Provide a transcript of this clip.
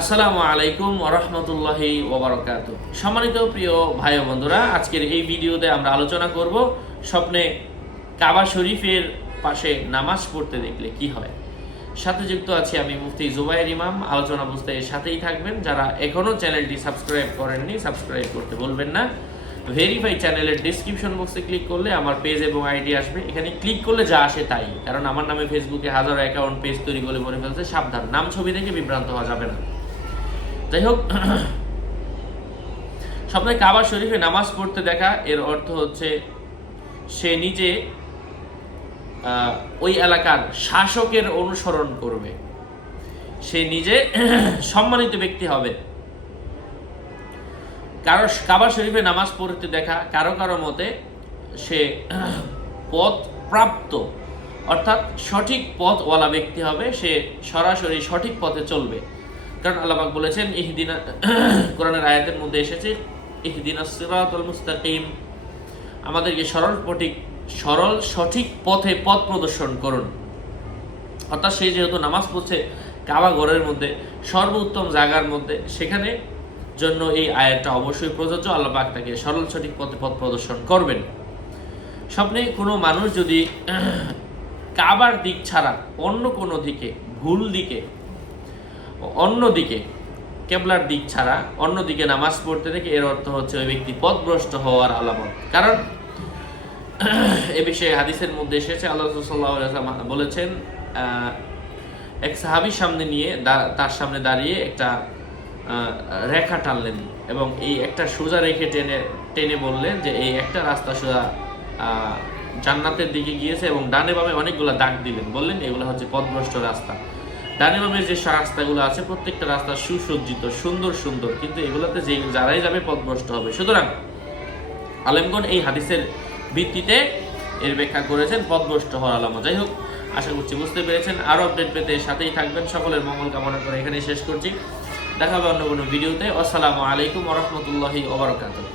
আসসালামু আলাইকুম ওয়া রাহমাতুল্লাহি ওয়া বারাকাতুহু। সম্মানিত প্রিয় ভাই ও বন্ধুরা, আজকের এই ভিডিওতে আমরা আলোচনা করব স্বপ্নে কাবা শরীফের পাশে নামাজ পড়তে দেখলে কি হয়। সাথে যুক্ত আছি আমি মুফতি জুবায়ের ইমাম। আলোচনা বুঝতে সাথেই থাকবেন। যারা এখনও চ্যানেলটি সাবস্ক্রাইব করেননি, সাবস্ক্রাইব করতে বলবেন না। ভেরিফাই চ্যানেলের ডিসক্রিপশন বক্সে ক্লিক করলে আমার পেজ এবং আইডি আসবে। এখানে ক্লিক করলে যা আসে তাই, কারণ আমার নামে ফেসবুকে হাজারো অ্যাকাউন্ট পেজ তৈরি করে বলে ফেলছে। সাবধান, নাম ছবি দেখে বিভ্রান্ত হওয়া যাবে না। যাই হোক, স্বপ্নে কাবা শরীফে নামাজ পড়তে দেখা এর অর্থ হচ্ছে সে নিজে ওই এলাকার শাসকের অনুসরণ করবে, সে নিজে সম্মানিত ব্যক্তি হবে। কাবা শরীফে নামাজ পড়তে দেখা কারো কারো মতে সে পথ প্রাপ্ত, অর্থাৎ সঠিক পথওয়ালা ব্যক্তি হবে, সে সরাসরি সঠিক পথে চলবে। কারণ আল্লাহ পাক বলেছেন ইহদিনা, কোরআনের আয়াতের মধ্যে এসেছে ইহদিনাস সিরাতাল মুস্তাকিম, আমাদেরকে সরল সঠিক পথে পথ প্রদর্শন করুন। অর্থাৎ সে যেহেতু নামাজ পড়ছে কাবা ঘরের মধ্যে, সর্বোত্তম জায়গার মধ্যে, সেখানে জন্য এই আয়াতটা অবশ্যই প্রযোজ্য। আল্লাহ পাক তাকে সরল সঠিক পথে পথ প্রদর্শন করবেন। স্বপ্নে কোনো মানুষ যদি কাবার দিক ছাড়া অন্য কোনো দিকে, ভুল দিকে, অন্যদিকে কেবলার দিক ছাড়া অন্যদিকে নামাজ পড়তে দেখে এর অর্থ হচ্ছে ওই ব্যক্তি পথভ্রষ্ট হওয়ার আলামত। কারণ এ বিষয়ে হাদিসের মধ্যে এসেছে, আল্লাহ রাসূল সাল্লাল্লাহু আলাইহি ওয়াসাল্লাম বলেছেন, এক সাহাবীর সামনে নিয়ে তার সামনে দাঁড়িয়ে একটা রেখা টানলেন এবং এই একটা সোজা রেখে টেনে বললেন যে এই একটা রাস্তা সোজা জান্নাতের দিকে গিয়েছে, এবং ডানে বামে অনেকগুলো দাগ দিলেন, বললেন এগুলো হচ্ছে পথভ্রষ্ট রাস্তা। ডানে বামের যে রাস্তাগুলো আছে প্রত্যেকটা রাস্তা সুসজ্জিত, সুন্দর সুন্দর, কিন্তু এগুলোতে যারাই যাবে পথভ্রষ্ট হবে। সুতরাং আলেমগণ এই হাদিসের ভিত্তিতে এর ব্যাখ্যা করেছেন পথভ্রষ্ট হওয়ার আলামত। যাই হোক, আশা করছি বুঝতে পেরেছেন। আরও আপডেট পেতে সাথেই থাকবেন। সকলের মঙ্গল কামনা করে এখানেই শেষ করছি। দেখা হবে অন্য কোনো ভিডিওতে। আসসালামু আলাইকুম ওয়া রাহমাতুল্লাহি ওয়া বারাকাতুহু।